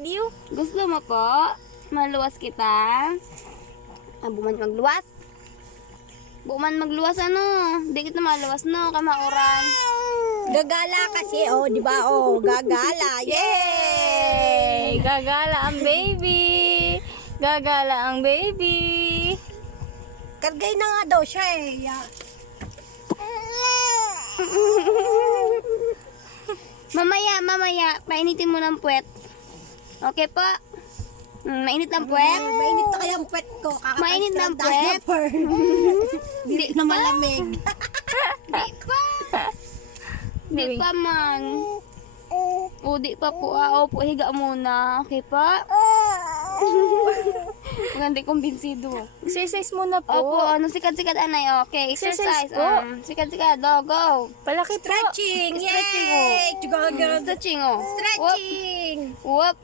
Gusto mo po? Maluwas kita? Buman magluwas? Buman magluwas ano? Di kita maluwas no, kamauran. Gagala kasi, di ba? Gagala. Yay! Gagala ang baby! Gagala ang baby! Kargay na nga daw siya Mamaya, painitin mo ng puwet. Okay po? Mainit ng puwet? Mainit na kaya ang pet ko. Mainit ng puwet? Hindi na malamig. Di pa man. Di pa po. Opo, higa muna. Okay pa? Maganda kumbinsido. Exercise muna po. Opo, sikat-sikat anay. Okay, exercise. Exercise po. Sikat-sikat. Go. Palaki po. Stretching. Stretching, Yay! Stretching, Stretching. Whoop.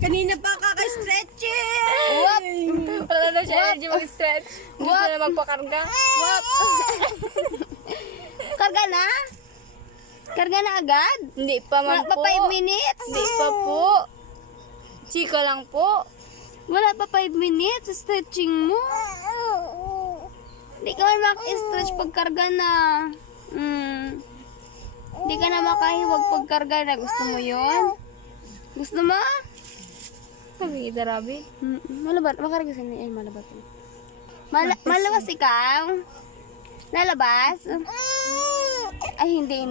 Kanina pa kaka-stretching. Whoop. Wala na siya energy mag-stretch. Gusto na magpakarga. Whoop. Karga na? Karga na agad? Hindi pa man Wala pa po. 5 minutes? Hindi pa po. Chika lang po. Wala pa 5 minutes sa stretching mo? Hindi ka man mak-stretch pagkarga na. Hindi ka na makahiwag pagkarga na. Gusto mo yun? Gusto mo? Sabi, darabi. Malabat. Makarga sa niya. Malabat. Malabas ikaw? Lalabas? Ay, hindi.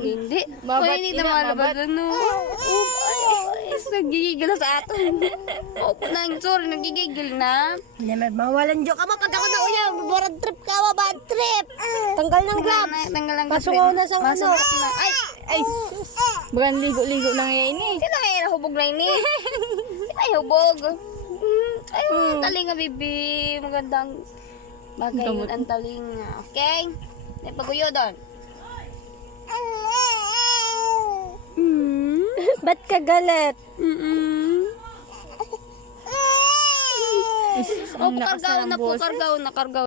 Babat, Hindi ina, na malabas. babat. Ano? Ay, nagigigil na sa atin. Opo na, sorry, nagigigil na. Hindi, mawalan joke ka mo. Pag ako na uya, bad trip ka, bad trip. Tanggal ng gloves. Tanggal lang. Pasok ako na sa Masok ano. na. Ay, sus. Bagan ligo-ligo lang yan eh. sino kaya nahubog na ini? Sino ay hubog? Ay, taling nga, bibi. Magandang bagay yun, ang taling nga. Okay? May paguyo doon. Ba't ka galit? Opo, kargaw na po, kargaw na.